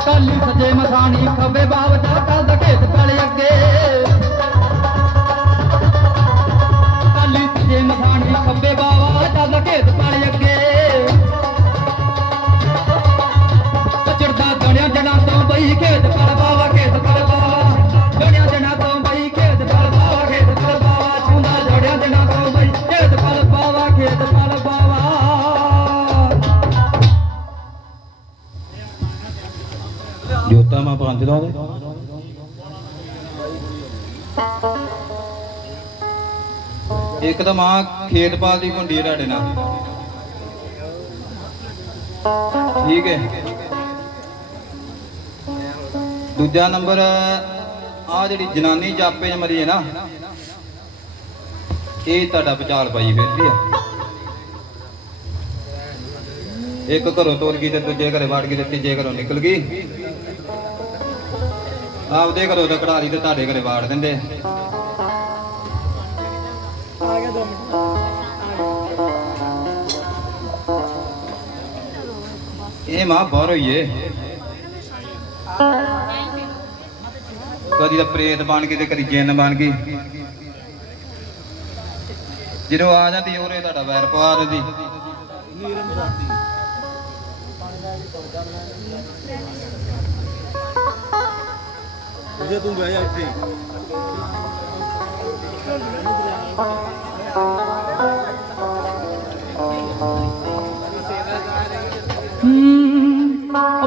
ਕੱਲੀ ਸਜੇ ਮਸਾਣੀ ਖੱਬੇ ਬਾਵਜਾ ਕਰਦਾ ਖੇਤ ਪੈਲੇ ਅੱਗੇ ਕੱਲੀ ਜੋਤਾ ਮਾ ਪੰਜ ਦਾ ਉਹਦੇ ਇੱਕ ਤਾਂ ਮਾਂ ਖੇਤ ਪਾਲ ਦੀ ਕੁੰਡੀ ਹੈ ਤੁਹਾਡੇ ਨਾਲ। ਠੀਕ ਹੈ। ਦੂਜਾ ਨੰਬਰ ਆ ਜਿਹੜੀ ਜਨਾਨੀ ਜਾਪੇ 'ਚ ਮਰੀ ਹੈ ਨਾ, ਇਹ ਤੁਹਾਡਾ ਪਚਾਲ ਪਾਈ ਫਿਰਦੀ ਆ। ਇੱਕ ਘਰੋਂ ਤੋਰ ਗਈ ਤੇ ਦੂਜੇ ਘਰੇ ਵੜ ਗਈ ਤੇ ਤੀਜੇ ਘਰੋਂ ਨਿਕਲ ਗਈ। ਆਪਦੇ ਘਰੋਂ ਤਾਂ ਕਢਾਰੀ ਤੇ ਤੁਹਾਡੇ ਘਰੇ ਵਾੜ ਦਿੰਦੇ ਇਹ ਮਾਂ ਬਾਹਰ ਹੋਈਏ ਕਦੀ ਤਾਂ ਪ੍ਰੇਤ ਬਣ ਗਈ ਤੇ ਕਦੀ ਜਿੰਨ ਬਣ ਗਈ। ਜਦੋਂ ਆ ਜਾਂਦੀ ਉਹਰੇ ਤੁਹਾਡਾ ਵੈਰ ਪਵਾ ਦਿੰਦੀ। ਜੇ dia tunggu ayah ini. Hmm.